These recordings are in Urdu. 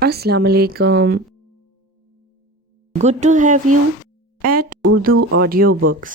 Assalamu alaikum. Good to have you at Urdu Audio Books.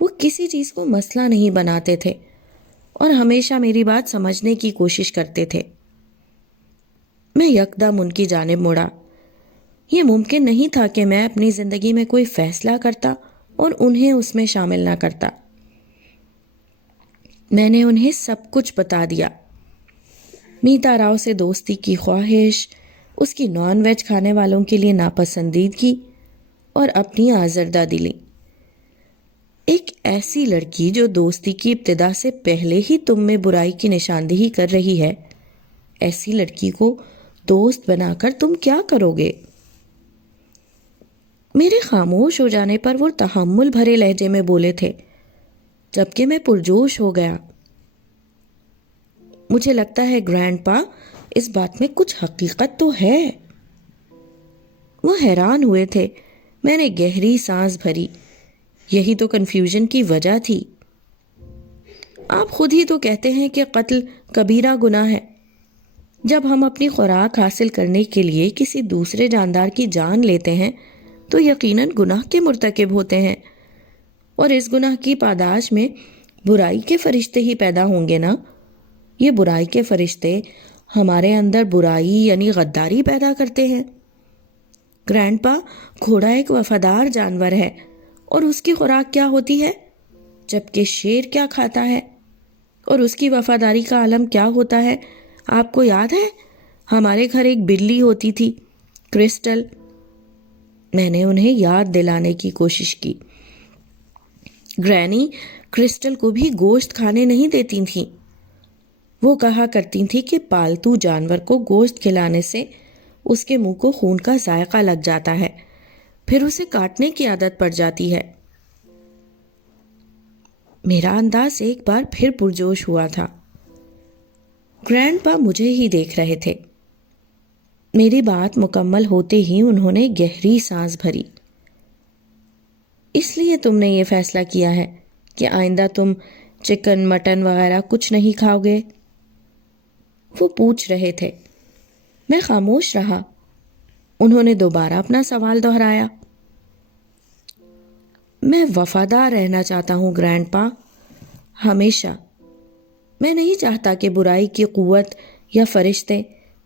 وہ کسی چیز کو مسئلہ نہیں بناتے تھے اور ہمیشہ میری بات سمجھنے کی کوشش کرتے تھے۔ میں یکدم ان کی جانب مڑا۔ یہ ممکن نہیں تھا کہ میں اپنی زندگی میں کوئی فیصلہ کرتا اور انہیں اس میں شامل نہ کرتا۔ میں نے انہیں سب کچھ بتا دیا، میتا راؤ سے دوستی کی خواہش، اس کی نان ویج کھانے والوں کے لیے ناپسندیدگی اور اپنی آزردہ دلی۔ ایک ایسی لڑکی جو دوستی کی ابتدا سے پہلے ہی تم میں برائی کی نشاندہی کر رہی ہے، ایسی لڑکی کو دوست بنا کر تم کیا کرو گے؟ میرے خاموش ہو جانے پر وہ تحمل بھرے لہجے میں بولے تھے، جبکہ میں پرجوش ہو گیا۔ مجھے لگتا ہے گرینڈ پا، اس بات میں کچھ حقیقت تو ہے۔ وہ حیران ہوئے تھے۔ میں نے گہری سانس بھری۔ یہی تو کنفیوژن کی وجہ تھی۔ آپ خود ہی تو کہتے ہیں کہ قتل کبیرہ گناہ ہے۔ جب ہم اپنی خوراک حاصل کرنے کے لیے کسی دوسرے جاندار کی جان لیتے ہیں تو یقیناً گناہ کے مرتکب ہوتے ہیں، اور اس گناہ کی پاداش میں برائی کے فرشتے ہی پیدا ہوں گے نا۔ یہ برائی کے فرشتے ہمارے اندر برائی یعنی غداری پیدا کرتے ہیں۔ گرینڈ پا، گھوڑا ایک وفادار جانور ہے، اور اس کی خوراک کیا ہوتی ہے؟ جبکہ شیر کیا کھاتا ہے اور اس کی وفاداری کا عالم کیا ہوتا ہے؟ آپ کو یاد ہے ہمارے گھر ایک بلی ہوتی تھی، کرسٹل۔ میں نے انہیں یاد دلانے کی کوشش کی۔ گرینی کرسٹل کو بھی گوشت کھانے نہیں دیتی تھیں۔ وہ کہا کرتی تھی کہ پالتو جانور کو گوشت کھلانے سے اس کے منہ کو خون کا ذائقہ لگ جاتا ہے، پھر اسے کاٹنے کی عادت پڑ جاتی ہے۔ میرا انداز ایک بار پھر پرجوش ہوا تھا۔ گرینڈ پا مجھے ہی دیکھ رہے تھے۔ میری بات مکمل ہوتے ہی انہوں نے گہری سانس بھری۔ اس لیے تم نے یہ فیصلہ کیا ہے کہ آئندہ تم چکن، مٹن وغیرہ کچھ نہیں کھاؤ گے؟ وہ پوچھ رہے تھے۔ میں خاموش رہا۔ انہوں نے دوبارہ اپنا سوال دہرایا۔ میں وفادار رہنا چاہتا ہوں گرینڈ پا، ہمیشہ۔ میں نہیں چاہتا کہ برائی کی قوت یا فرشتے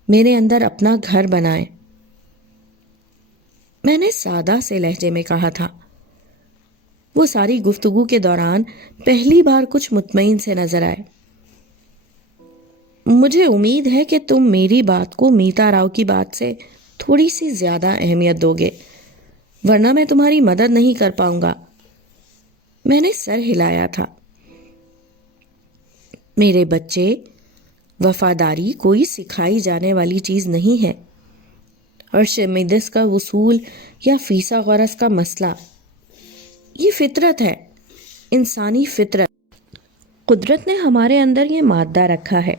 میرے اندر اپنا گھر بنائیں۔ میں نے سادہ سے لہجے میں کہا تھا۔ وہ ساری گفتگو کے دوران پہلی بار کچھ مطمئن سے نظر آئے۔ مجھے امید ہے کہ تم میری بات کو میتا راؤ کی بات سے تھوڑی سی زیادہ اہمیت دو گے، ورنہ میں تمہاری مدد نہیں کر پاؤں گا۔ میں نے سر ہلایا تھا۔ میرے بچے، وفاداری کوئی سکھائی جانے والی چیز نہیں ہے۔ ارشمیدس کا وصول یا فیسا غرض کا مسئلہ، یہ فطرت ہے، انسانی فطرت۔ قدرت نے ہمارے اندر یہ مادہ رکھا ہے۔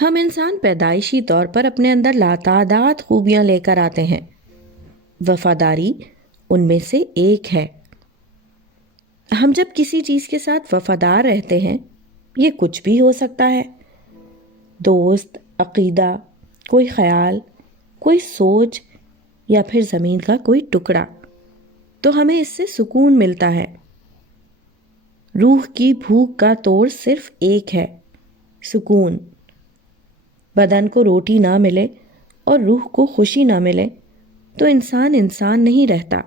ہم انسان پیدائشی طور پر اپنے اندر لاتعداد خوبیاں لے کر آتے ہیں۔ وفاداری ان میں سے ایک ہے۔ ہم جب کسی چیز کے ساتھ وفادار رہتے ہیں، یہ کچھ بھی ہو سکتا ہے، دوست، عقیدہ، کوئی خیال، کوئی سوچ، یا پھر زمین کا کوئی ٹکڑا، تو ہمیں اس سے سکون ملتا ہے۔ روح کی بھوک کا توڑ صرف ایک ہے، سکون۔ بدن کو روٹی نہ ملے اور روح کو خوشی نہ ملے تو انسان نہیں رہتا،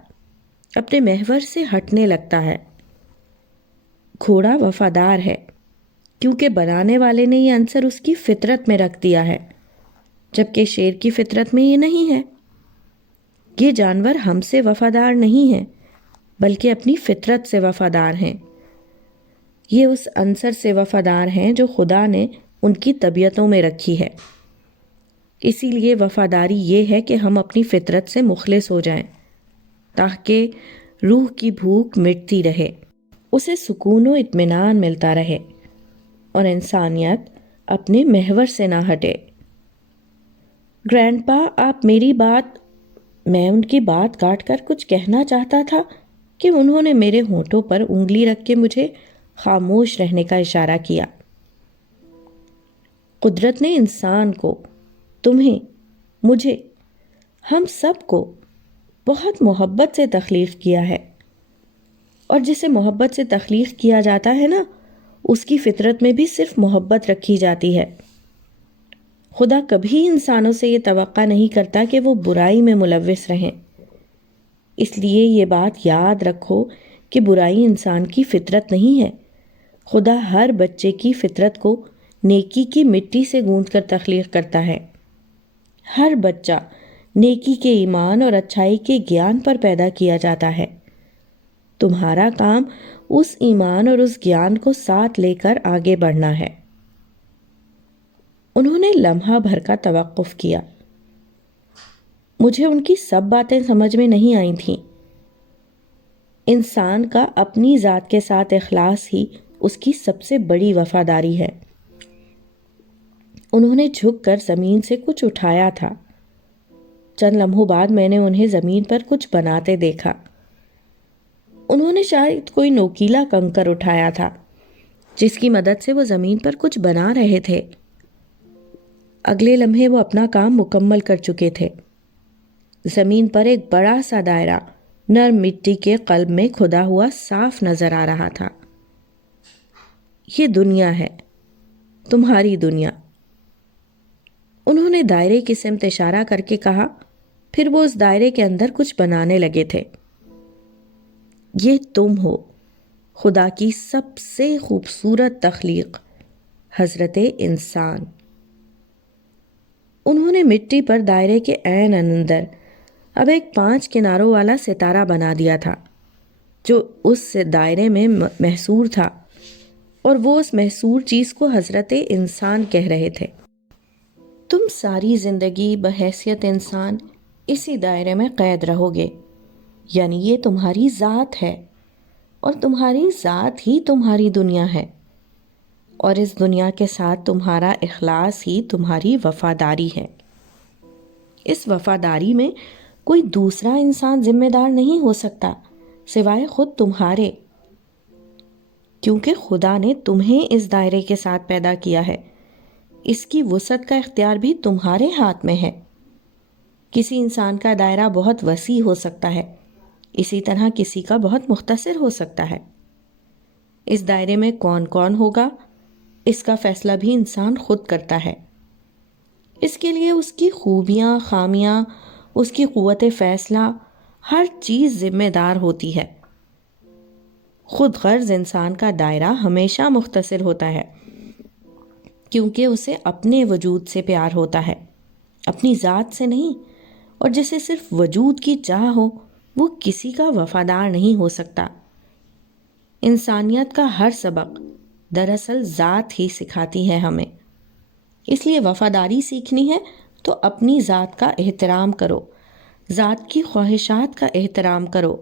اپنے محور سے ہٹنے لگتا ہے۔ گھوڑا وفادار ہے کیونکہ بنانے والے نے یہ عنصر اس کی فطرت میں رکھ دیا ہے، جبکہ شیر کی فطرت میں یہ نہیں ہے۔ یہ جانور ہم سے وفادار نہیں ہیں، بلکہ اپنی فطرت سے وفادار ہیں۔ یہ اس عنصر سے وفادار ہیں جو خدا نے ان کی طبیعتوں میں رکھی ہے۔ اسی لیے وفاداری یہ ہے کہ ہم اپنی فطرت سے مخلص ہو جائیں تاکہ روح کی بھوک مٹتی رہے، اسے سکون و اطمینان ملتا رہے اور انسانیت اپنے محور سے نہ ہٹے۔ گرینڈ پا، آپ میری بات… میں ان کی بات کاٹ کر کچھ کہنا چاہتا تھا کہ انہوں نے میرے ہونٹوں پر انگلی رکھ کے مجھے خاموش رہنے کا اشارہ کیا۔ قدرت نے انسان کو، تمہیں، مجھے، ہم سب کو بہت محبت سے تخلیق کیا ہے۔ اور جسے محبت سے تخلیق کیا جاتا ہے نا، اس کی فطرت میں بھی صرف محبت رکھی جاتی ہے۔ خدا کبھی انسانوں سے یہ توقع نہیں کرتا کہ وہ برائی میں ملوث رہیں۔ اس لیے یہ بات یاد رکھو کہ برائی انسان کی فطرت نہیں ہے۔ خدا ہر بچے کی فطرت کو نیکی کی مٹی سے گوندھ کر تخلیق کرتا ہے۔ ہر بچہ نیکی کے ایمان اور اچھائی کے گیان پر پیدا کیا جاتا ہے۔ تمہارا کام اس ایمان اور اس گیان کو ساتھ لے کر آگے بڑھنا ہے۔ انہوں نے لمحہ بھر کا توقف کیا۔ مجھے ان کی سب باتیں سمجھ میں نہیں آئی تھیں۔ انسان کا اپنی ذات کے ساتھ اخلاص ہی اس کی سب سے بڑی وفاداری ہے۔ انہوں نے جھک کر زمین سے کچھ اٹھایا تھا۔ چند لمحوں بعد میں نے انہیں زمین پر کچھ بناتے دیکھا۔ انہوں نے شاید کوئی نوکیلا کنکر اٹھایا تھا جس کی مدد سے وہ زمین پر کچھ بنا رہے تھے۔ اگلے لمحے وہ اپنا کام مکمل کر چکے تھے۔ زمین پر ایک بڑا سا دائرہ نرم مٹی کے قلب میں کھدا ہوا صاف نظر آ رہا تھا۔ یہ دنیا ہے، تمہاری دنیا۔ انہوں نے دائرے کی سمت اشارہ کر کے کہا، پھر وہ اس دائرے کے اندر کچھ بنانے لگے تھے۔ یہ تم ہو، خدا کی سب سے خوبصورت تخلیق، حضرت انسان۔ انہوں نے مٹی پر دائرے کے عین اندر اب ایک 5 کناروں والا ستارہ بنا دیا تھا جو اس دائرے میں محصور تھا، اور وہ اس محصور چیز کو حضرت انسان کہہ رہے تھے۔ تم ساری زندگی بحیثیت انسان اسی دائرے میں قید رہو گے، یعنی یہ تمہاری ذات ہے، اور تمہاری ذات ہی تمہاری دنیا ہے، اور اس دنیا کے ساتھ تمہارا اخلاص ہی تمہاری وفاداری ہے۔ اس وفاداری میں کوئی دوسرا انسان ذمہ دار نہیں ہو سکتا سوائے خود تمہارے، کیونکہ خدا نے تمہیں اس دائرے کے ساتھ پیدا کیا ہے۔ اس کی وسعت کا اختیار بھی تمہارے ہاتھ میں ہے۔ کسی انسان کا دائرہ بہت وسیع ہو سکتا ہے، اسی طرح کسی کا بہت مختصر ہو سکتا ہے۔ اس دائرے میں کون کون ہوگا، اس کا فیصلہ بھی انسان خود کرتا ہے۔ اس کے لیے اس کی خوبیاں، خامیاں، اس کی قوت فیصلہ، ہر چیز ذمہ دار ہوتی ہے۔ خود غرض انسان کا دائرہ ہمیشہ مختصر ہوتا ہے، کیونکہ اسے اپنے وجود سے پیار ہوتا ہے، اپنی ذات سے نہیں، اور جسے صرف وجود کی چاہ ہو وہ کسی کا وفادار نہیں ہو سکتا۔ انسانیت کا ہر سبق دراصل ذات ہی سکھاتی ہے ہمیں۔ اس لیے وفاداری سیکھنی ہے تو اپنی ذات کا احترام کرو، ذات کی خواہشات کا احترام کرو۔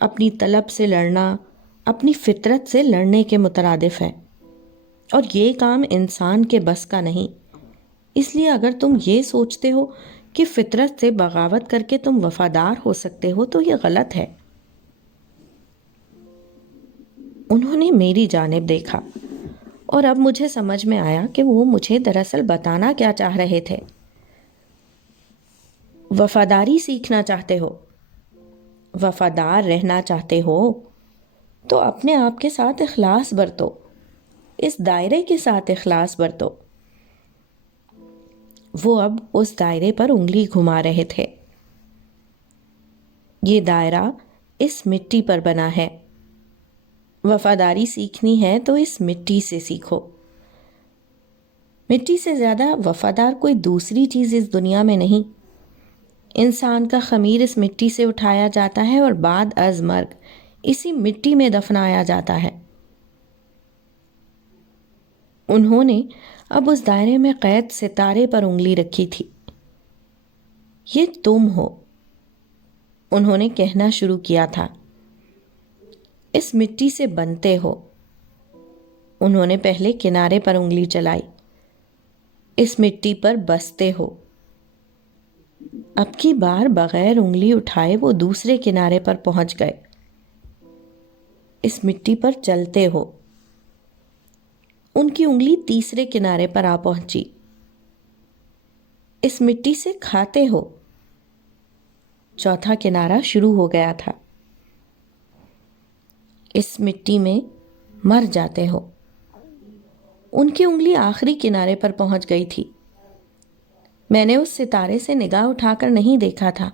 اپنی طلب سے لڑنا اپنی فطرت سے لڑنے کے مترادف ہے، اور یہ کام انسان کے بس کا نہیں۔ اس لیے اگر تم یہ سوچتے ہو کہ فطرت سے بغاوت کر کے تم وفادار ہو سکتے ہو تو یہ غلط ہے۔ انہوں نے میری جانب دیکھا، اور اب مجھے سمجھ میں آیا کہ وہ مجھے دراصل بتانا کیا چاہ رہے تھے۔ وفاداری سیکھنا چاہتے ہو، وفادار رہنا چاہتے ہو، تو اپنے آپ کے ساتھ اخلاص برتو، اس دائرے کے ساتھ اخلاص برتو۔ وہ اب اس دائرے پر انگلی گھما رہے تھے۔ یہ دائرہ اس مٹی پر بنا ہے۔ وفاداری سیکھنی ہے تو اس مٹی سے سیکھو۔ مٹی سے زیادہ وفادار کوئی دوسری چیز اس دنیا میں نہیں۔ انسان کا خمیر اس مٹی سے اٹھایا جاتا ہے اور بعد از مرگ اسی مٹی میں دفنایا جاتا ہے۔ انہوں نے اب اس دائرے میں قید ستارے پر انگلی رکھی تھی۔ یہ تم ہو، انہوں نے کہنا شروع کیا تھا۔ اس مٹی سے بنتے ہو۔ انہوں نے پہلے کنارے پر انگلی چلائی۔ اس مٹی پر بستے ہو۔ اب کی بار بغیر انگلی اٹھائے وہ دوسرے کنارے پر پہنچ گئے۔ اس مٹی پر چلتے ہو۔ ان کی انگلی تیسرے کنارے پر آ پہنچی۔ اس مٹی سے کھاتے ہو۔ چوتھا کنارہ شروع ہو گیا تھا۔ اس مٹی میں مر جاتے ہو۔ ان کی انگلی آخری کنارے پر پہنچ گئی تھی۔ میں نے اس ستارے سے نگاہ اٹھا کر نہیں دیکھا تھا۔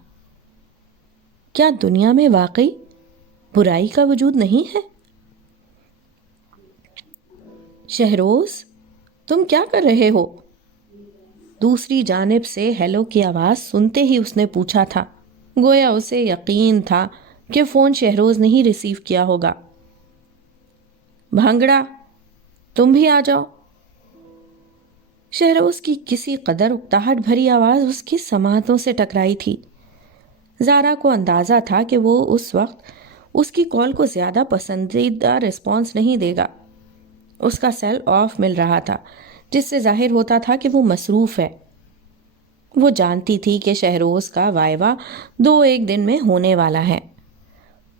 کیا دنیا میں واقعی برائی کا وجود نہیں ہے؟ شہروز، تم کیا کر رہے ہو؟ دوسری جانب سے ہیلو کی آواز سنتے ہی اس نے پوچھا تھا، گویا اسے یقین تھا کہ فون شہروز نے ہی ریسیو کیا ہوگا۔ بھنگڑا، تم بھی آ جاؤ۔ شہروز کی کسی قدر اکتاہٹ بھری آواز اس کی سماعتوں سے ٹکرائی تھی۔ زارا کو اندازہ تھا کہ وہ اس وقت اس کی کال کو زیادہ پسندیدہ رسپانس نہیں دے گا۔ اس کا سیل آف مل رہا تھا، جس سے ظاہر ہوتا تھا کہ وہ مصروف ہے۔ وہ جانتی تھی کہ شہروز کا وائوا 2-1 دن میں ہونے والا ہے۔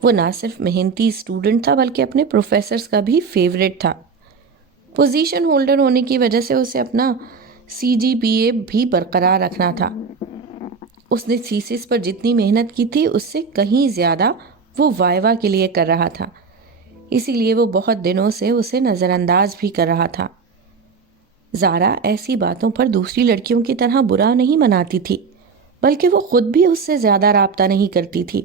وہ نہ صرف محنتی اسٹوڈنٹ تھا بلکہ اپنے پروفیسرز کا بھی فیوریٹ تھا۔ پوزیشن ہولڈر ہونے کی وجہ سے اسے اپنا CGPA بھی برقرار رکھنا تھا۔ اس نے تھیسس پر جتنی محنت کی تھی اس سے کہیں زیادہ وہ وائوا کے لیے کر رہا تھا، اسی لیے وہ بہت دنوں سے اسے نظر انداز بھی کر رہا تھا۔ زارا ایسی باتوں پر دوسری لڑکیوں کی طرح برا نہیں مناتی تھی، بلکہ وہ خود بھی اس سے زیادہ رابطہ نہیں کرتی تھی۔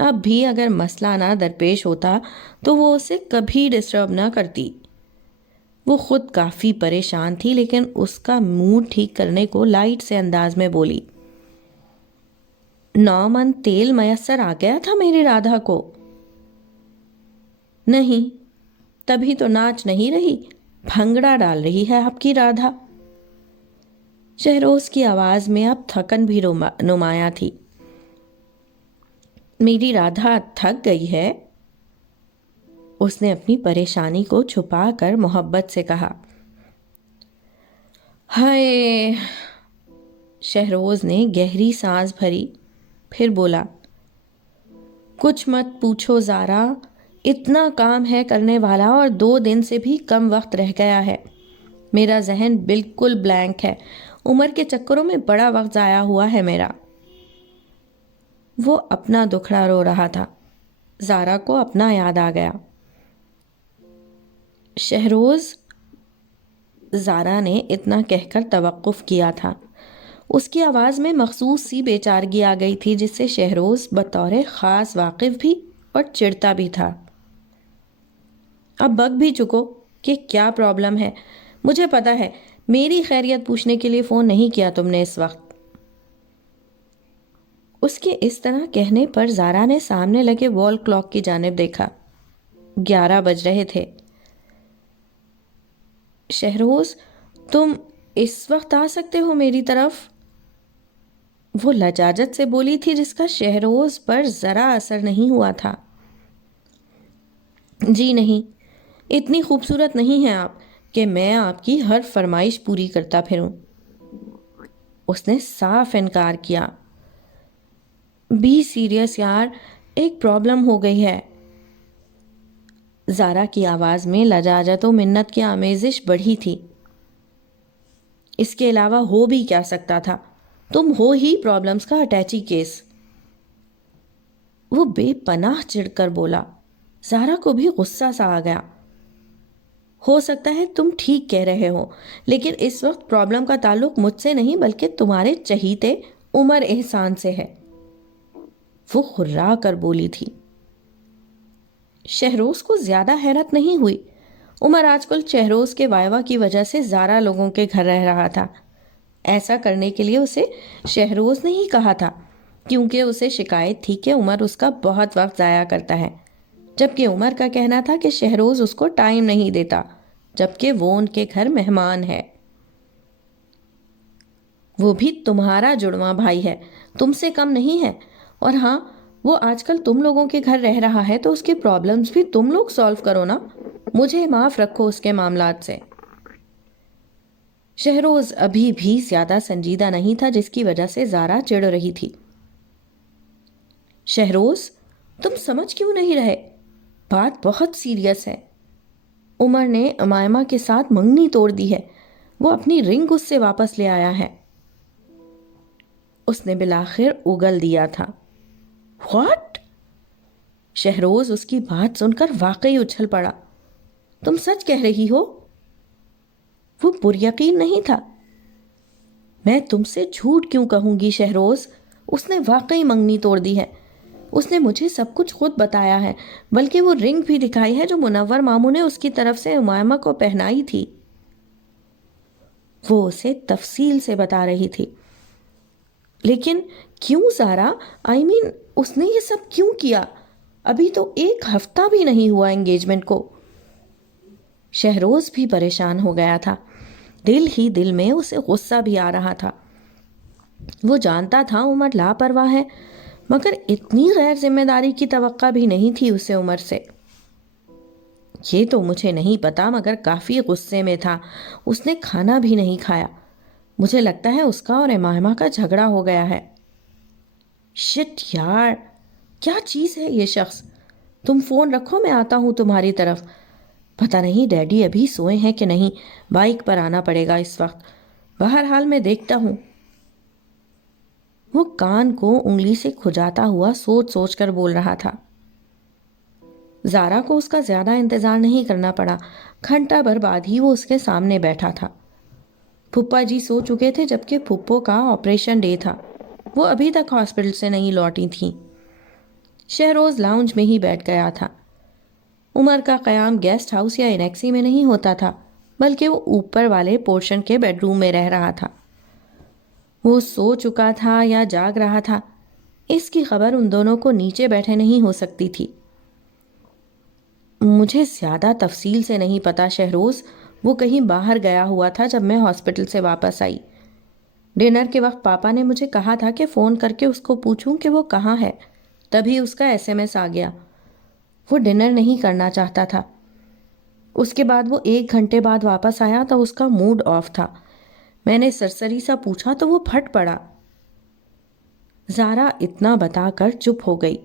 اب بھی اگر مسئلہ نہ درپیش ہوتا تو وہ اسے کبھی ڈسٹرب نہ کرتی۔ وہ خود کافی پریشان تھی، لیکن اس کا موڈ ٹھیک کرنے کو لائٹ سے انداز میں بولی، 9 من تیل میسر آ گیا تھا میری رادھا کو۔ نہیں، تبھی تو ناچ نہیں رہی، بھنگڑا ڈال رہی ہے آپ کی رادھا۔ شہروز کی آواز میں اب تھکن بھی نمایاں تھی۔ میری رادھا تھک گئی ہے؟ اس نے اپنی پریشانی کو چھپا کر محبت سے کہا۔ ہائے! شہروز نے گہری سانس بھری، پھر بولا، کچھ مت پوچھو زارا، اتنا کام ہے کرنے والا اور 2 دن سے بھی کم وقت رہ گیا ہے۔ میرا ذہن بالکل بلینک ہے، عمر کے چکروں میں بڑا وقت ضائع ہوا ہے میرا۔ وہ اپنا دکھڑا رو رہا تھا۔ زارا کو اپنا یاد آ گیا۔ شہروز، زارا نے اتنا کہہ کر توقف کیا تھا۔ اس کی آواز میں مخصوص سی بے چارگی آ گئی تھی جس سے شہروز بطور خاص واقف بھی اور چڑھتا بھی تھا۔ اب بک بھی چکو کہ کیا پرابلم ہے، مجھے پتا ہے میری خیریت پوچھنے کے لیے فون نہیں کیا تم نے اس وقت۔ اس کے اس طرح کہنے پر زارا نے سامنے لگے وال کلاک کی جانب دیکھا۔ 11 بج رہے تھے۔ شہروز، تم اس وقت آ سکتے ہو میری طرف؟ وہ لجاجت سے بولی تھی جس کا شہروز پر ذرا اثر نہیں ہوا تھا۔ جی نہیں، اتنی خوبصورت نہیں ہیں آپ کہ میں آپ کی ہر فرمائش پوری کرتا پھروں۔ اس نے صاف انکار کیا۔ بی سیریس یار، ایک پرابلم ہو گئی ہے۔ زارا کی آواز میں لجاجت و منت کی آمیزش بڑھی تھی۔ اس کے علاوہ ہو بھی کیا سکتا تھا، تم ہو ہی پرابلمز کا اٹیچی کیس۔ وہ بے پناہ چڑھ کر بولا۔ زارا کو بھی غصہ سا آ گیا۔ ہو سکتا ہے تم ٹھیک کہہ رہے ہو، لیکن اس وقت پرابلم کا تعلق مجھ سے نہیں بلکہ تمہارے چہیتے عمر احسان سے ہے، وہ خرا کر بولی تھی۔ شہروز کو زیادہ حیرت نہیں ہوئی۔ عمر آج کل شہروز کے وائوا کی وجہ سے زارا لوگوں کے گھر رہ رہا تھا۔ ایسا کرنے کے لیے اسے شہروز نے ہی کہا تھا، کیونکہ اسے شکایت تھی کہ عمر اس کا بہت وقت ضائع کرتا ہے، جبکہ عمر کا کہنا تھا کہ شہروز اس کو ٹائم نہیں دیتا، جبکہ وہ ان کے گھر مہمان ہے۔ وہ بھی تمہارا جڑواں بھائی ہے، تم سے کم نہیں ہے، اور ہاں وہ آج کل تم لوگوں کے گھر رہ رہا ہے تو اس کے پرابلمز بھی تم لوگ سالو کرو نا، مجھے معاف رکھو اس کے معاملات سے۔ شہروز ابھی بھی زیادہ سنجیدہ نہیں تھا، جس کی وجہ سے زارا چڑھ رہی تھی۔ شہروز، تم سمجھ کیوں نہیں رہے؟ بات بہت سیریس ہے۔ عمر نے امائمہ کے ساتھ منگنی توڑ دی ہے، وہ اپنی رنگ اس سے واپس لے آیا ہے۔ اس نے بالآخر اگل دیا تھا۔ واٹ؟ شہروز اس کی بات سن کر واقعی اچھل پڑا۔ تم سچ کہہ رہی ہو؟ وہ پریقین نہیں تھا۔ میں تم سے جھوٹ کیوں کہوں گی شہروز، اس نے واقعی منگنی توڑ دی ہے۔ اس نے مجھے سب کچھ خود بتایا ہے، بلکہ وہ رنگ بھی دکھائی ہے جو منور ماموں نے اس کی طرف سے امیمہ کو پہنائی تھی۔ وہ اسے تفصیل سے بتا رہی تھی۔ لیکن کیوں زارا؟ اس نے یہ سب کیوں کیا؟ ابھی تو 1 ہفتہ بھی نہیں ہوا انگیجمنٹ کو۔ شہروز بھی پریشان ہو گیا تھا۔ دل ہی دل میں اسے غصہ بھی آ رہا تھا۔ وہ جانتا تھا عمر لاپرواہ ہے، مگر اتنی غیر ذمہ داری کی توقع بھی نہیں تھی اسے عمر سے۔ یہ تو مجھے نہیں پتا، مگر کافی غصے میں تھا۔ اس نے کھانا بھی نہیں کھایا۔ مجھے لگتا ہے اس کا اور امائمہ کا جھگڑا ہو گیا ہے۔ شٹ یار، کیا چیز ہے یہ شخص؟ تم فون رکھو، میں آتا ہوں تمہاری طرف۔ پتہ نہیں ڈیڈی ابھی سوئے ہیں کہ نہیں، بائک پر آنا پڑے گا اس وقت۔ بہرحال میں دیکھتا ہوں۔ وہ کان کو انگلی سے کھجاتا ہوا سوچ سوچ کر بول رہا تھا۔ زارا کو اس کا زیادہ انتظار نہیں کرنا پڑا۔ گھنٹہ بھر بعد ہی وہ اس کے سامنے بیٹھا تھا۔ پھپھا جی سو چکے تھے، جبکہ پھپھو کا آپریشن ڈے تھا۔ وہ ابھی تک ہاسپٹل سے نہیں لوٹی تھیں۔ شہروز لاؤنج میں ہی بیٹھ گیا تھا۔ عمر کا قیام گیسٹ ہاؤس یا انیکسی میں نہیں ہوتا تھا، بلکہ وہ اوپر والے پورشن کے بیڈ روم میں رہ رہا تھا۔ وہ سو چکا تھا یا جاگ رہا تھا، اس کی خبر ان دونوں کو نیچے بیٹھے نہیں ہو سکتی تھی۔ مجھے زیادہ تفصیل سے نہیں پتا شہروز، وہ کہیں باہر گیا ہوا تھا جب میں ہاسپٹل سے واپس آئی۔ ڈنر کے وقت پاپا نے مجھے کہا تھا کہ فون کر کے اس کو پوچھوں کہ وہ کہاں ہے، تبھی اس کا SMS آ گیا۔ وہ ڈنر نہیں کرنا چاہتا تھا۔ اس کے بعد وہ 1 گھنٹے بعد واپس آیا تو اس کا موڈ آف تھا۔ میں نے سرسری سا پوچھا تو وہ پھٹ پڑا۔ زارا اتنا بتا کر چپ ہو گئی۔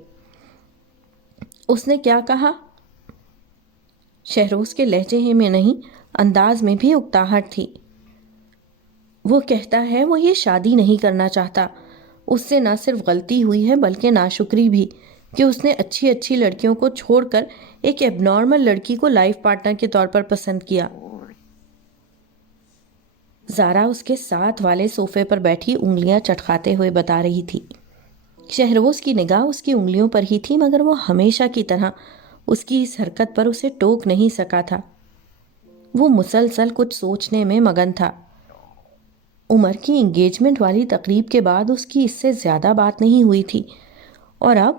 اس نے کیا کہا؟ شہروز کے لہجے میں نہیں، انداز میں بھی اکتاہٹ تھی۔ وہ کہتا ہے وہ یہ شادی نہیں کرنا چاہتا۔ اس سے نہ صرف غلطی ہوئی ہے بلکہ ناشکری بھی، کہ اس نے اچھی اچھی لڑکیوں کو چھوڑ کر ایک ایب نارمل لڑکی کو لائف پارٹنر کے طور پر پسند کیا۔ زارا اس کے ساتھ والے صوفے پر بیٹھی انگلیاں چٹکاتے ہوئے بتا رہی تھی۔ شہروز کی نگاہ اس کی انگلیوں پر ہی تھی، مگر وہ ہمیشہ کی طرح اس کی اس حرکت پر اسے ٹوک نہیں سکا تھا۔ وہ مسلسل کچھ سوچنے میں مگن تھا۔ عمر کی انگیجمنٹ والی تقریب کے بعد اس کی اس سے زیادہ بات نہیں ہوئی تھی، اور اب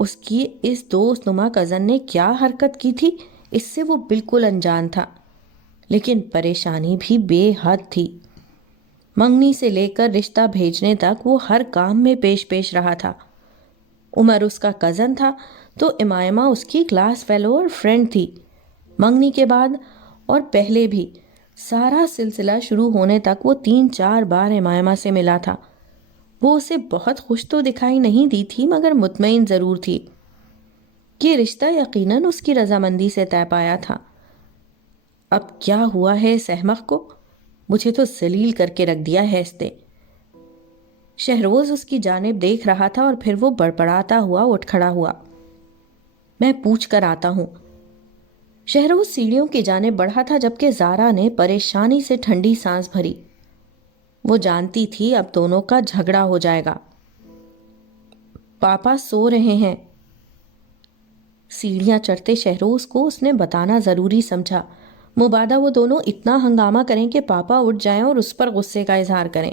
اس کی اس دوست نما کزن نے کیا حرکت کی تھی، اس سے وہ بالکل انجان تھا۔ لیکن پریشانی بھی بے حد تھی۔ منگنی سے لے کر رشتہ بھیجنے تک وہ ہر کام میں پیش رہا تھا۔ عمر اس کا کزن تھا تو امائمہ اس کی کلاس فیلو اور فرینڈ تھی۔ منگنی کے بعد اور پہلے بھی سارا سلسلہ شروع ہونے تک وہ 3-4 بار امائمہ سے ملا تھا۔ وہ اسے بہت خوش تو دکھائی نہیں دی تھی، مگر مطمئن ضرور تھی کہ رشتہ یقیناً اس کی رضامندی سے طے پایا تھا۔ اب کیا ہوا ہے اس احمق کو؟ مجھے تو ذلیل کر کے رکھ دیا ہے اس نے۔ شہروز اس کی جانب دیکھ رہا تھا اور پھر وہ بڑبڑاتا ہوا اٹھ کھڑا ہوا۔ میں پوچھ کر آتا ہوں۔ شہروز سیڑھیوں کی جانب بڑھا تھا، جبکہ زارا نے پریشانی سے ٹھنڈی سانس بھری۔ وہ جانتی تھی اب دونوں کا جھگڑا ہو جائے گا۔ پاپا سو رہے ہیں۔ سیڑھیاں چڑھتے شہروز کو اس نے بتانا ضروری سمجھا، مبادا وہ دونوں اتنا ہنگامہ کریں کہ پاپا اٹھ جائیں اور اس پر غصے کا اظہار کریں۔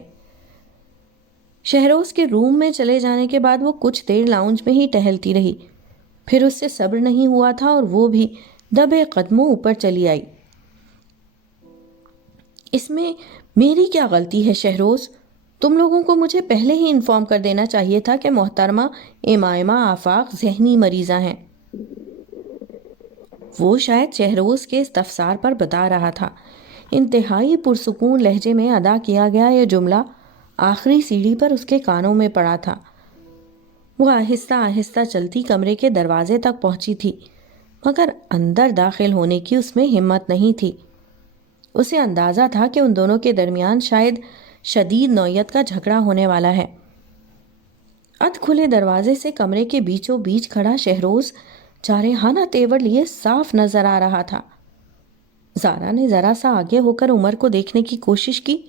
شہروز کے روم میں چلے جانے کے بعد وہ کچھ دیر لاؤنج میں ہی ٹہلتی رہی، پھر اس سے صبر نہیں ہوا تھا اور وہ بھی دبے قدموں اوپر چلی آئی۔ اس میں میری کیا غلطی ہے شہروز؟ تم لوگوں کو مجھے پہلے ہی انفارم کر دینا چاہیے تھا کہ محترمہ امائمہ آفاق ذہنی مریضہ ہیں۔ وہ شاید شہروز کے استفسار پر بتا رہا تھا۔ انتہائی پرسکون لہجے میں ادا کیا گیا یہ جملہ آخری سیڑھی پر اس کے کانوں میں پڑا تھا۔ وہ آہستہ آہستہ چلتی کمرے کے دروازے تک پہنچی تھی، مگر اندر داخل ہونے کی اس میں ہمت نہیں تھی۔ اسے اندازہ تھا کہ ان دونوں کے درمیان شاید شدید نوعیت کا جھگڑا ہونے والا ہے۔ ادھ کھلے دروازے سے کمرے کے بیچوں بیچ کھڑا شہروز جارحانہ تیور لیے صاف نظر آ رہا تھا۔ زارا نے ذرا سا آگے ہو کر عمر کو دیکھنے کی کوشش کی۔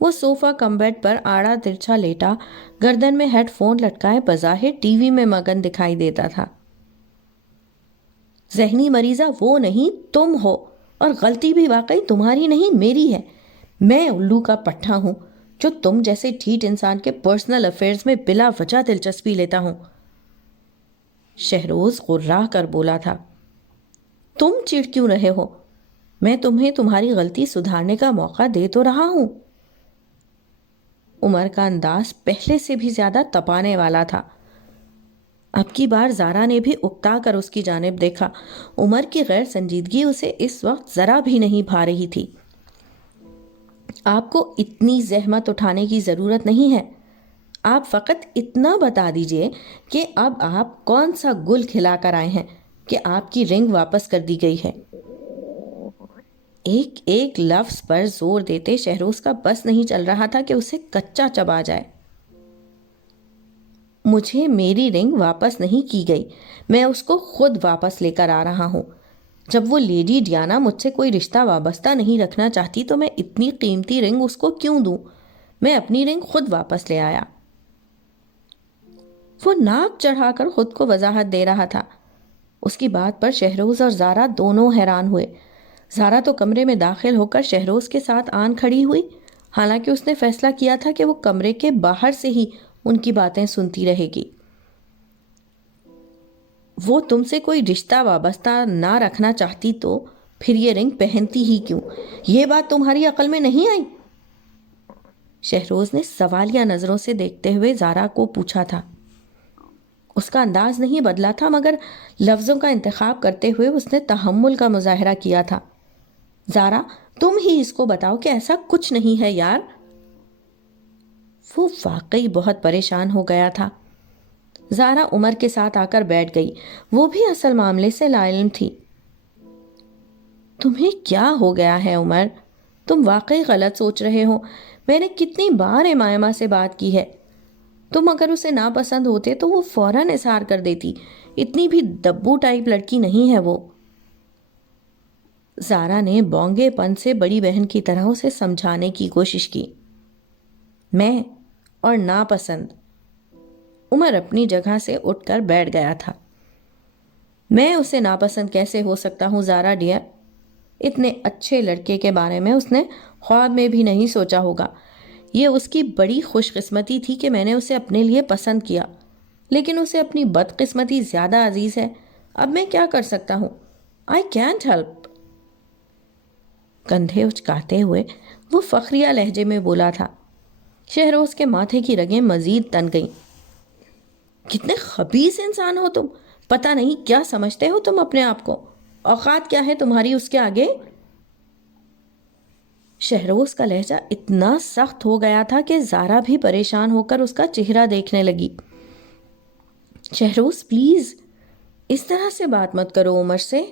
وہ صوفہ کم بیڈ پر آڑا ترچھا لیٹا، گردن میں ہیڈ فون لٹکائے بظاہر ٹی وی میں مگن دکھائی دیتا تھا۔ ذہنی مریضہ وہ نہیں تم ہو، اور غلطی بھی واقعی تمہاری نہیں میری ہے۔ میں الو کا پٹھا ہوں جو تم جیسے ٹھیٹ انسان کے پرسنل افیئرز میں بلا وجہ دلچسپی لیتا ہوں۔ شہروز غرا کر بولا تھا۔ تم چڑ کیوں رہے ہو؟ میں تمہیں تمہاری غلطی سدھارنے کا موقع دے تو رہا ہوں۔ عمر کا انداز پہلے سے بھی زیادہ تپانے والا تھا۔ اب کی بار زارا نے بھی اکتا کر اس کی جانب دیکھا۔ عمر کی غیر سنجیدگی اسے اس وقت ذرا بھی نہیں بھا رہی تھی۔ آپ کو اتنی زحمت اٹھانے کی ضرورت نہیں ہے۔ آپ فقط اتنا بتا دیجئے کہ اب آپ کون سا گل کھلا کر آئے ہیں کہ آپ کی رنگ واپس کر دی گئی ہے۔ ایک ایک لفظ پر زور دیتے شہروز کا بس نہیں چل رہا تھا کہ اسے کچا چبا جائے۔ مجھے میری رنگ واپس نہیں کی گئی، میں اس کو خود واپس لے کر آ رہا ہوں۔ جب وہ لیڈی ڈیانا مجھ سے کوئی رشتہ وابستہ نہیں رکھنا چاہتی تو میں اتنی قیمتی رنگ اس کو کیوں دوں؟ میں اپنی رنگ خود واپس لے آیا۔ وہ ناک چڑھا کر خود کو وضاحت دے رہا تھا۔ اس کی بات پر شہروز اور زارا دونوں حیران ہوئے۔ زارا تو کمرے میں داخل ہو کر شہروز کے ساتھ آن کھڑی ہوئی، حالانکہ اس نے فیصلہ کیا تھا کہ وہ کمرے کے باہر سے ہی ان کی باتیں سنتی رہے گی۔ وہ تم سے کوئی رشتہ وابستہ نہ رکھنا چاہتی تو پھر یہ رنگ پہنتی ہی کیوں؟ یہ بات تمہاری عقل میں نہیں آئی؟ شہروز نے سوالیہ نظروں سے دیکھتے ہوئے زارا کو پوچھا تھا۔ اس کا انداز نہیں بدلا تھا، مگر لفظوں کا انتخاب کرتے ہوئے اس نے تحمل کا مظاہرہ کیا تھا۔ زارا، تم ہی اس کو بتاؤ کہ ایسا کچھ نہیں ہے یار۔ وہ واقعی بہت پریشان ہو گیا تھا۔ زارا عمر کے ساتھ آ کر بیٹھ گئی۔ وہ بھی اصل معاملے سے لا علم تھی۔ تمہیں کیا ہو گیا ہے عمر؟ تم واقعی غلط سوچ رہے ہو۔ میں نے کتنی بار امائمہ سے بات کی ہے۔ تم اگر اسے ناپسند ہوتے تو وہ فوراً اظہار کر دیتی۔ اتنی بھی دبو ٹائپ لڑکی نہیں ہے وہ۔ زارا نے بونگے پن سے بڑی بہن کی طرح اسے سمجھانے کی کوشش کی۔ میں اور ناپسند؟ عمر اپنی جگہ سے اٹھ کر بیٹھ گیا تھا۔ میں اسے ناپسند کیسے ہو سکتا ہوں زارا ڈیئر؟ اتنے اچھے لڑکے کے بارے میں اس نے خواب میں بھی نہیں سوچا ہوگا۔ یہ اس کی بڑی خوش قسمتی تھی کہ میں نے اسے اپنے لیے پسند کیا، لیکن اسے اپنی بدقسمتی زیادہ عزیز ہے۔ اب میں کیا کر سکتا ہوں؟ I can't help۔ کندھے اچکاتے ہوئے وہ فخریہ لہجے میں بولا تھا۔ شہروز کے ماتھے کی رگیں مزید تن گئیں۔ کتنے خبیث انسان ہو تم! پتہ نہیں کیا سمجھتے ہو تم اپنے آپ کو؟ اوقات کیا ہے تمہاری اس کے آگے؟ شہروز کا لہجہ اتنا سخت ہو گیا تھا کہ زارا بھی پریشان ہو کر اس کا چہرہ دیکھنے لگی۔ شہروز پلیز اس طرح سے بات مت کرو عمر سے،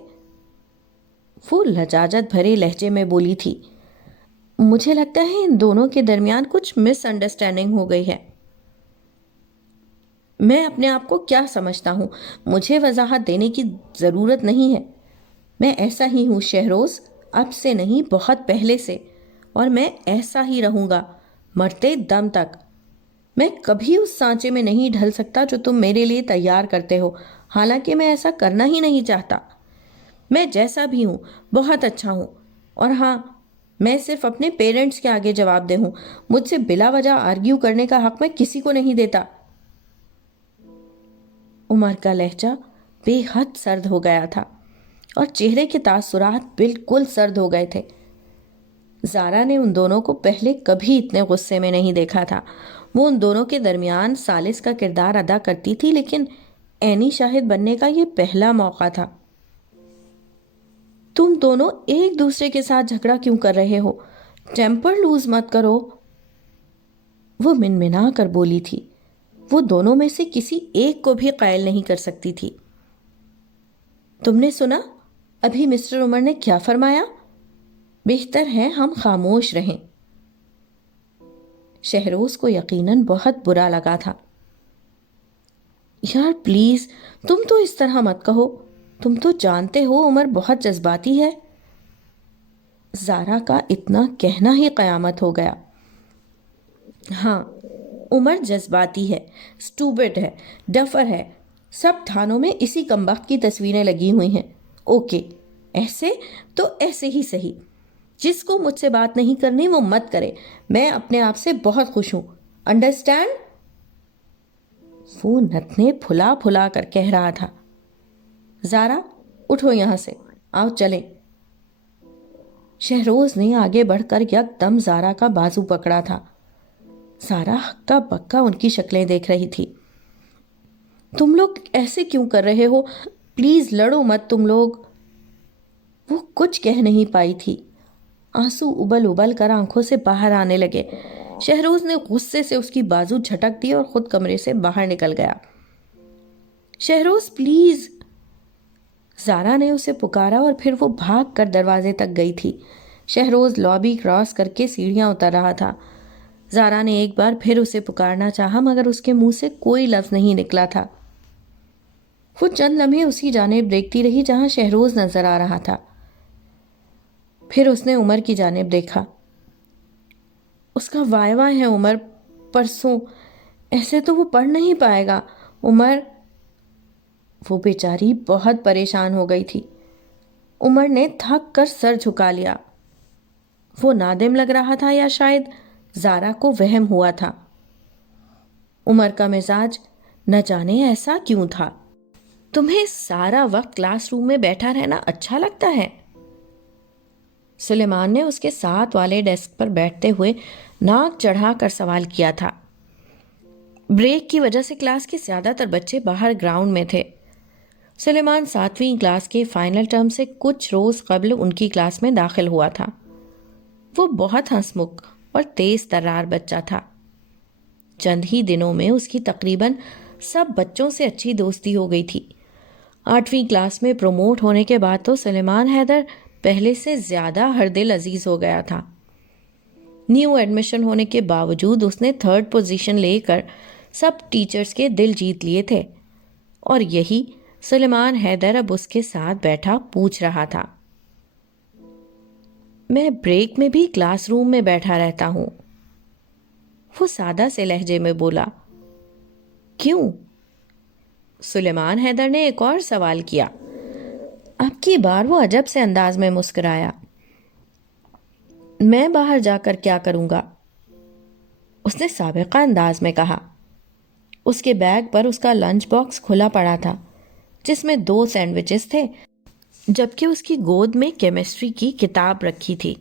وہ لجاجت بھرے لہجے میں بولی تھی۔ مجھے لگتا ہے ان دونوں کے درمیان کچھ مس انڈرسٹینڈنگ ہو گئی ہے۔ میں اپنے آپ کو کیا سمجھتا ہوں، مجھے وضاحت دینے کی ضرورت نہیں ہے۔ میں ایسا ہی ہوں شہروز، اب سے نہیں بہت پہلے سے، اور میں ایسا ہی رہوں گا مرتے دم تک۔ میں کبھی اس سانچے میں نہیں ڈھل سکتا جو تم میرے لیے تیار کرتے ہو، حالانکہ میں ایسا کرنا ہی نہیں چاہتا۔ میں جیسا بھی ہوں بہت اچھا ہوں، اور ہاں، میں صرف اپنے پیرنٹس کے آگے جواب دہ ہوں۔ مجھ سے بلا وجہ آرگیو کرنے کا حق میں کسی کو نہیں دیتا۔ عمر کا لہجہ بے حد سرد ہو گیا تھا اور چہرے کے تاثرات بالکل سرد ہو گئے تھے۔ زارا نے ان دونوں کو پہلے کبھی اتنے غصے میں نہیں دیکھا تھا۔ وہ ان دونوں کے درمیان ثالث کا کردار ادا کرتی تھی، لیکن عینی شاہد بننے کا یہ پہلا موقع تھا۔ تم دونوں ایک دوسرے کے ساتھ جھگڑا کیوں کر رہے ہو؟ ٹیمپر لوز مت کرو، وہ منمنا کر بولی تھی۔ وہ دونوں میں سے کسی ایک کو بھی قائل نہیں کر سکتی تھی۔ تم نے سنا ابھی مسٹر عمر نے کیا فرمایا؟ بہتر ہے ہم خاموش رہیں۔ شہروز کو یقیناً بہت برا لگا تھا۔ یار پلیز تم تو اس طرح مت کہو، تم تو جانتے ہو عمر بہت جذباتی ہے۔ زارا کا اتنا کہنا ہی قیامت ہو گیا۔ ہاں، عمر جذباتی ہے، اسٹوبٹ ہے، ڈفر ہے، سب تھانوں میں اسی کمبخت کی تصویریں لگی ہوئی ہیں۔ اوکے، ایسے تو ایسے ہی صحیح۔ جس کو مجھ سے بات نہیں کرنی وہ مت کرے، میں اپنے آپ سے بہت خوش ہوں، انڈرسٹینڈ؟ وہ نتنے پھلا پھلا کر کہہ رہا تھا۔ زارا اٹھو یہاں سے، آؤ چلیں۔ شہروز نے آگے بڑھ کر یک دم زارا کا بازو پکڑا تھا۔ زارا ہکا بکا ان کی شکلیں دیکھ رہی تھی۔ تم لوگ ایسے کیوں کر رہے ہو؟ پلیز لڑو مت تم لوگ۔ وہ کچھ کہہ نہیں پائی تھی، آنسو ابل ابل کر آنکھوں سے باہر آنے لگے۔ شہروز نے غصے سے اس کی بازو جھٹک دی اور خود کمرے سے باہر نکل گیا۔ شہروز پلیز، زارا نے اسے پکارا اور پھر وہ بھاگ کر دروازے تک گئی تھی۔ شہروز لابی کراس کر کے سیڑھیاں اتر رہا تھا۔ زارا نے ایک بار پھر اسے پکارنا چاہا مگر اس کے منہ سے کوئی لفظ نہیں نکلا تھا۔ وہ چند لمحے اسی جانب دیکھتی رہی جہاں شہروز نظر آ رہا تھا، پھر اس نے عمر کی جانب دیکھا۔ اس کا وائوا ہے عمر، پرسوں، ایسے تو وہ پڑھ نہیں پائے گا عمر۔ وہ بیچاری بہت پریشان ہو گئی تھی۔ عمر نے تھک کر سر جھکا لیا۔ وہ نادم لگ رہا تھا یا شاید زارا کو وہم ہوا تھا۔ عمر کا مزاج نہ جانے ایسا کیوں تھا۔ تمہیں سارا وقت کلاس روم میں بیٹھا رہنا اچھا لگتا ہے؟ سلیمان نے اس کے ساتھ والے ڈیسک پر بیٹھتے ہوئے ناک چڑھا کر سوال کیا تھا۔ بریک کی وجہ سے کلاس کے زیادہ تر بچے باہر گراؤنڈ میں تھے۔ سلیمان 7ویں کلاس کے فائنل ٹرم سے کچھ روز قبل ان کی کلاس میں داخل ہوا تھا۔ وہ بہت ہنسمکھ اور تیز ترار بچہ تھا۔ چند ہی دنوں میں اس کی تقریباً سب بچوں سے اچھی دوستی ہو گئی تھی۔ 8ویں کلاس میں پروموٹ ہونے کے بعد تو سلیمان حیدر پہلے سے زیادہ ہر دل عزیز ہو گیا تھا۔ نیو ایڈمیشن ہونے کے باوجود اس نے 3rd پوزیشن لے کر سب ٹیچرز کے دل جیت لیے تھے، اور یہی سلیمان حیدر اب اس کے ساتھ بیٹھا پوچھ رہا تھا۔ میں بریک میں بھی کلاس روم میں بیٹھا رہتا ہوں، وہ سادہ سے لہجے میں بولا۔ کیوں؟ سلیمان حیدر نے ایک اور سوال کیا۔ اب کی بار وہ عجب سے انداز میں مسکرایا۔ میں باہر جا کر کیا کروں گا؟ اس نے سابقہ انداز میں کہا۔ اس کے بیگ پر اس کا لنچ باکس کھلا پڑا تھا جس میں 2 سینڈوچز تھے، جبکہ اس کی گود میں کیمسٹری کی کتاب رکھی تھی۔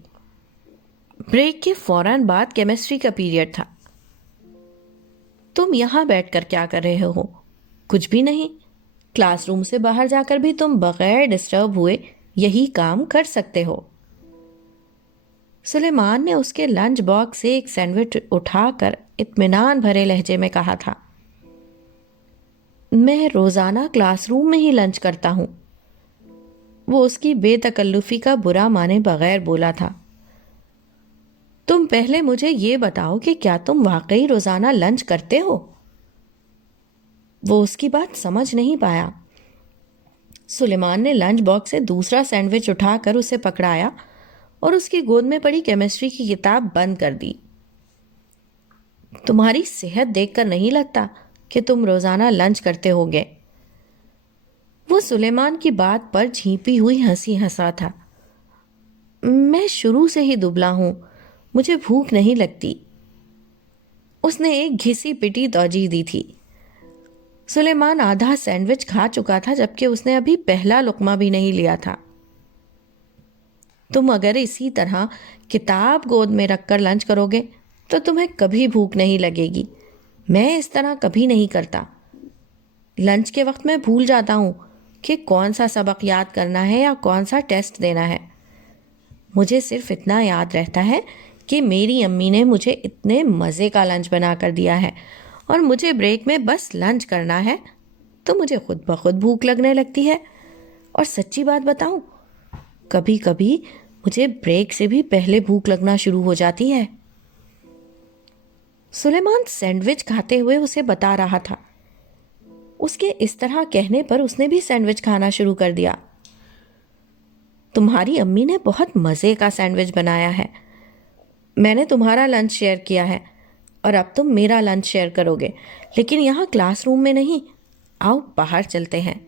بریک کے فوراً بعد کیمسٹری کا پیریڈ تھا۔ تم یہاں بیٹھ کر کیا کر رہے ہو؟ کچھ بھی نہیں، کلاس روم سے باہر جا کر بھی تم بغیر ڈسٹرب ہوئے یہی کام کر سکتے ہو۔ سلیمان نے اس کے لنچ باکس سے ایک سینڈوچ اٹھا کر اطمینان بھرے لہجے میں کہا تھا۔ میں روزانہ کلاس روم میں ہی لنچ کرتا ہوں۔ وہ اس کی بے تکلفی کا برا مانے بغیر بولا تھا۔ تم پہلے مجھے یہ بتاؤ کہ کیا تم واقعی روزانہ لنچ کرتے ہو؟ وہ اس کی بات سمجھ نہیں پایا۔ سلیمان نے لنچ باکس سے دوسرا سینڈوچ اٹھا کر اسے پکڑایا اور اس کی گود میں پڑی کیمسٹری کی کتاب بند کر دی۔ تمہاری صحت دیکھ کر نہیں لگتا کہ تم روزانہ لنچ کرتے ہوگے۔ وہ سلیمان کی بات پر جھیپی ہوئی ہنسی ہنسا تھا۔ میں شروع سے ہی دبلا ہوں، مجھے بھوک نہیں لگتی۔ اس نے ایک گھسی پٹی توجیہ دی تھی۔ سلیمان آدھا سینڈوچ کھا چکا تھا جبکہ اس نے ابھی پہلا لقمہ بھی نہیں لیا تھا۔ تم اگر اسی طرح کتاب گود میں رکھ کر لنچ کرو گے تو تمہیں کبھی بھوک نہیں لگے گی۔ میں اس طرح کبھی نہیں کرتا۔ لنچ کے وقت میں بھول جاتا ہوں کہ کون سا سبق یاد کرنا ہے یا کون سا ٹیسٹ دینا ہے۔ مجھے صرف اتنا یاد رہتا ہے کہ میری امی نے مجھے اتنے مزے کا لنچ بنا کر دیا ہے اور مجھے بریک میں بس لنچ کرنا ہے تو مجھے خود بخود بھوک لگنے لگتی ہے۔ اور سچی بات بتاؤں، کبھی کبھی مجھے بریک سے بھی پہلے بھوک لگنا شروع ہو جاتی ہے۔ سلیمان سینڈوچ کھاتے ہوئے اسے بتا رہا تھا۔ اس کے اس طرح کہنے پر اس نے بھی سینڈوچ کھانا شروع کر دیا۔ تمہاری امی نے بہت مزے کا سینڈوچ بنایا ہے، میں نے تمہارا لنچ شیئر کیا ہے اور اب تم میرا لنچ شیئر کرو گے، لیکن یہاں کلاس روم میں نہیں، آؤ باہر چلتے ہیں۔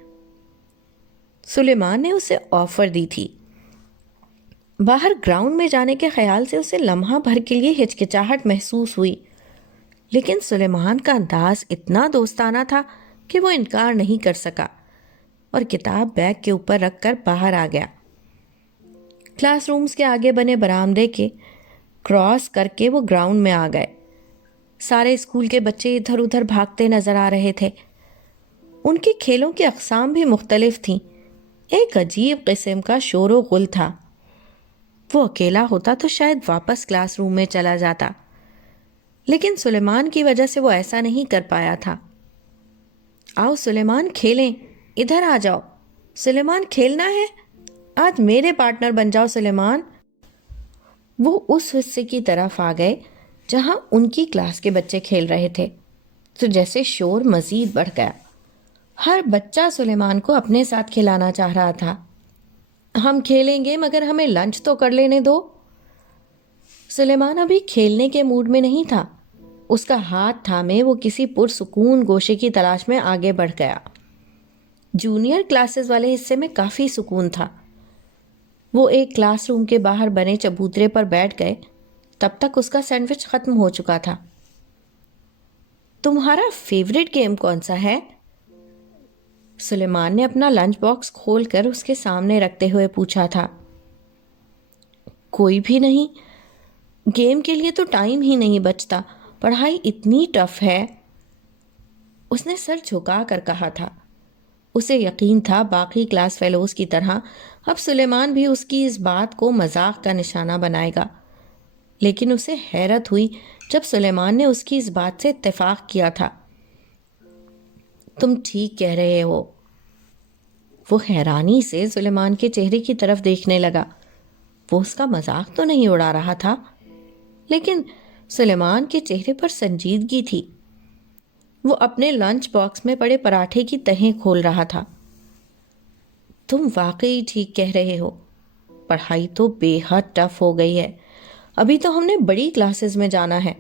سلیمان نے اسے آفر دی تھی۔ باہر گراؤنڈ میں جانے کے خیال سے اسے لمحہ بھر کے لیے ہچکچاہٹ محسوس ہوئی، لیکن سلیمان کا انداز اتنا دوستانہ تھا کہ وہ انکار نہیں کر سکا اور کتاب بیگ کے اوپر رکھ کر باہر آ گیا۔ کلاس رومز کے آگے بنے برآمدے کے کراس کر کے وہ گراؤنڈ میں آ گئے۔ سارے اسکول کے بچے ادھر ادھر بھاگتے نظر آ رہے تھے۔ ان کی کھیلوں کی اقسام بھی مختلف تھیں۔ ایک عجیب قسم کا شور و غل تھا۔ وہ اکیلا ہوتا تو شاید واپس کلاس روم میں چلا جاتا، لیکن سلیمان کی وجہ سے وہ ایسا نہیں کر پایا تھا۔ آؤ سلیمان کھیلیں، ادھر آ جاؤ، سلیمان کھیلنا ہے، آج میرے پارٹنر بن جاؤ سلیمان۔ وہ اس حصے کی طرف آ گئے جہاں ان کی کلاس کے بچے کھیل رہے تھے، تو جیسے شور مزید بڑھ گیا۔ ہر بچہ سلیمان کو اپنے ساتھ کھلانا چاہ رہا تھا۔ ہم کھیلیں گے مگر ہمیں لنچ تو کر لینے دو۔ سلیمان ابھی کھیلنے کے موڈ میں نہیں تھا۔ اس کا ہاتھ تھامے وہ کسی پرسکون گوشے کی تلاش میں آگے بڑھ گیا۔ جونیئر کلاسز والے حصے میں کافی سکون تھا۔ وہ ایک کلاس روم کے باہر بنے چبوترے پر بیٹھ گئے، تب تک اس کا سینڈوچ ختم ہو چکا تھا۔ تمہارا فیوریٹ گیم کون سا ہے؟ سلیمان نے اپنا لنچ باکس کھول کر اس کے سامنے رکھتے ہوئے پوچھا تھا۔ کوئی بھی نہیں، گیم کے لیے تو ٹائم ہی نہیں بچتا، پڑھائی اتنی ٹف ہے، اس نے سر جھکا کر کہا تھا۔ اسے یقین تھا باقی کلاس فیلوز کی طرح اب سلیمان بھی اس کی اس بات کو مذاق کا نشانہ بنائے گا، لیکن اسے حیرت ہوئی جب سلیمان نے اس کی اس بات سے اتفاق کیا تھا۔ تم ٹھیک کہہ رہے ہو۔ وہ حیرانی سے سلیمان کے چہرے کی طرف دیکھنے لگا۔ وہ اس کا مذاق تو نہیں اڑا رہا تھا، لیکن سلیمان کے چہرے پر سنجیدگی تھی۔ وہ اپنے لنچ باکس میں پڑے پراٹھے کی تہیں کھول رہا تھا۔ تم واقعی ٹھیک کہہ رہے ہو، پڑھائی تو بے حد ٹف ہو گئی ہے۔ ابھی تو ہم نے بڑی کلاسز میں جانا ہے،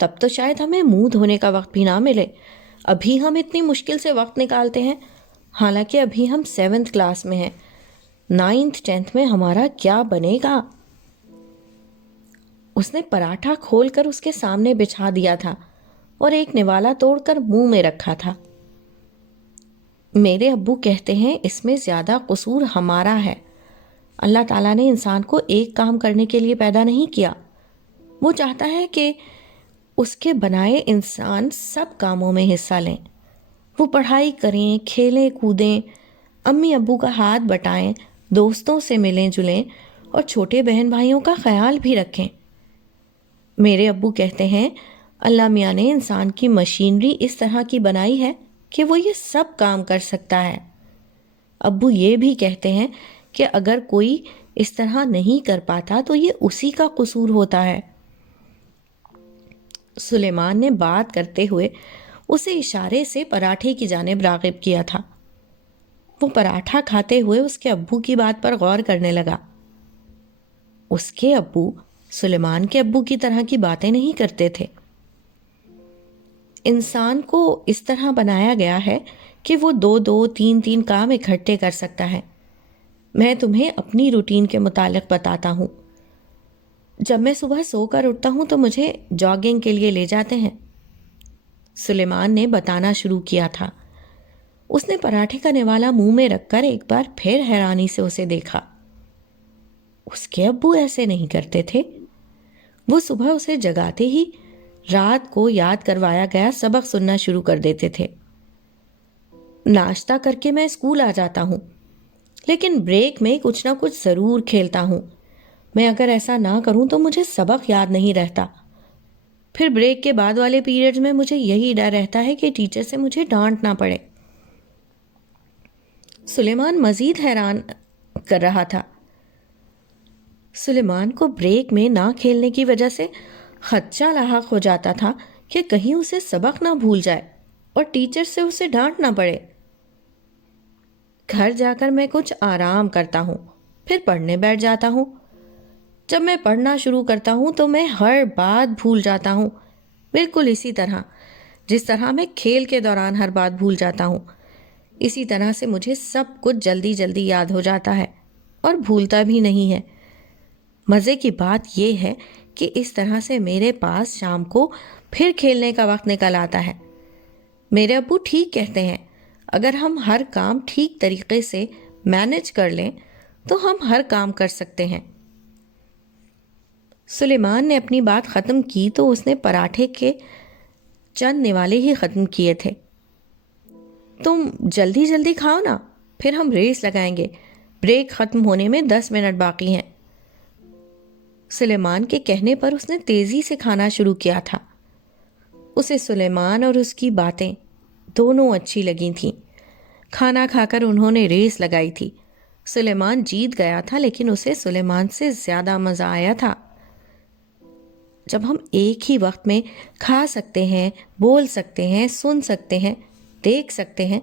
تب تو شاید ہمیں منہ دھونے کا وقت بھی نہ ملے۔ ابھی ہم اتنی مشکل سے وقت نکالتے ہیں، حالانکہ ابھی ہم 7th کلاس میں ہیں۔ 9th 10th میں ہمارا کیا بنے گا؟ اس نے پراٹھا کھول کر اس کے سامنے بچھا دیا تھا اور ایک نوالا توڑ کر منہ میں رکھا تھا۔ میرے ابو کہتے ہیں اس میں زیادہ قصور ہمارا ہے۔ اللہ تعالیٰ نے انسان کو ایک کام کرنے کے لیے پیدا نہیں کیا، وہ چاہتا ہے کہ اس کے بنائے انسان سب کاموں میں حصہ لیں۔ وہ پڑھائی کریں، کھیلیں کودیں، امی ابو کا ہاتھ بٹائیں، دوستوں سے ملیں جلیں اور چھوٹے بہن بھائیوں کا خیال بھی رکھیں۔ میرے ابو کہتے ہیں اللہ میاں نے انسان کی مشینری اس طرح کی بنائی ہے کہ وہ یہ سب کام کر سکتا ہے۔ ابو یہ بھی کہتے ہیں کہ اگر کوئی اس طرح نہیں کر پاتا تو یہ اسی کا قصور ہوتا ہے۔ سلیمان نے بات کرتے ہوئے اسے اشارے سے پراٹھے کی جانب راغب کیا تھا۔ وہ پراٹھا کھاتے ہوئے اس کے ابو کی بات پر غور کرنے لگا۔ اس کے ابو سلیمان کے ابو کی طرح کی باتیں نہیں کرتے تھے۔ انسان کو اس طرح بنایا گیا ہے کہ وہ 2 3 کام اکٹھے کر سکتا ہے۔ میں تمہیں اپنی روٹین کے متعلق بتاتا ہوں۔ جب میں صبح سو کر اٹھتا ہوں تو مجھے جاگنگ کے لیے لے جاتے ہیں، سلیمان نے بتانا شروع کیا تھا۔ اس نے پراٹھے کا نوالا منہ میں رکھ کر ایک بار پھر حیرانی سے اسے دیکھا۔ اس کے ابو ایسے نہیں کرتے تھے۔ وہ صبح اسے جگاتے ہی رات کو یاد کروایا گیا سبق سننا شروع کر دیتے تھے۔ ناشتہ کر کے میں اسکول آ جاتا ہوں، لیکن بریک میں کچھ نہ کچھ ضرور کھیلتا ہوں۔ میں اگر ایسا نہ کروں تو مجھے سبق یاد نہیں رہتا۔ پھر بریک کے بعد والے پیریڈز میں مجھے یہی ڈر رہتا ہے کہ ٹیچر سے مجھے ڈانٹ نہ پڑے۔ سلیمان مزید حیران کر رہا تھا۔ سلیمان کو بریک میں نہ کھیلنے کی وجہ سے خدشہ لاحق ہو جاتا تھا کہ کہیں اسے سبق نہ بھول جائے اور ٹیچر سے اسے ڈانٹ نہ پڑے۔ گھر جا کر میں کچھ آرام کرتا ہوں، پھر پڑھنے بیٹھ جاتا ہوں۔ جب میں پڑھنا شروع کرتا ہوں تو میں ہر بات بھول جاتا ہوں، بالکل اسی طرح جس طرح میں کھیل کے دوران ہر بات بھول جاتا ہوں۔ اسی طرح سے مجھے سب کچھ جلدی جلدی یاد ہو جاتا ہے اور بھولتا بھی نہیں ہے۔ مزے کی بات یہ ہے کہ اس طرح سے میرے پاس شام کو پھر کھیلنے کا وقت نکل آتا ہے۔ میرے ابو ٹھیک کہتے ہیں، اگر ہم ہر کام ٹھیک طریقے سے مینج کر لیں تو ہم ہر کام کر سکتے ہیں۔ سلیمان نے اپنی بات ختم کی تو اس نے پراٹھے کے چند نوالے ہی ختم کیے تھے۔ تم جلدی جلدی کھاؤ نا، پھر ہم ریس لگائیں گے، بریک ختم ہونے میں 10 منٹ باقی ہیں۔ سلیمان کے کہنے پر اس نے تیزی سے کھانا شروع کیا تھا۔ اسے سلیمان اور اس کی باتیں دونوں اچھی لگی تھیں۔ کھانا کھا کر انہوں نے ریس لگائی تھی۔ سلیمان جیت گیا تھا لیکن اسے سلیمان سے زیادہ مزہ آیا تھا۔ جب ہم ایک ہی وقت میں کھا سکتے ہیں، بول سکتے ہیں، سن سکتے ہیں، دیکھ سکتے ہیں،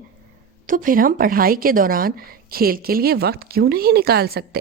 تو پھر ہم پڑھائی کے دوران کھیل کے لیے وقت کیوں نہیں نکال سکتے؟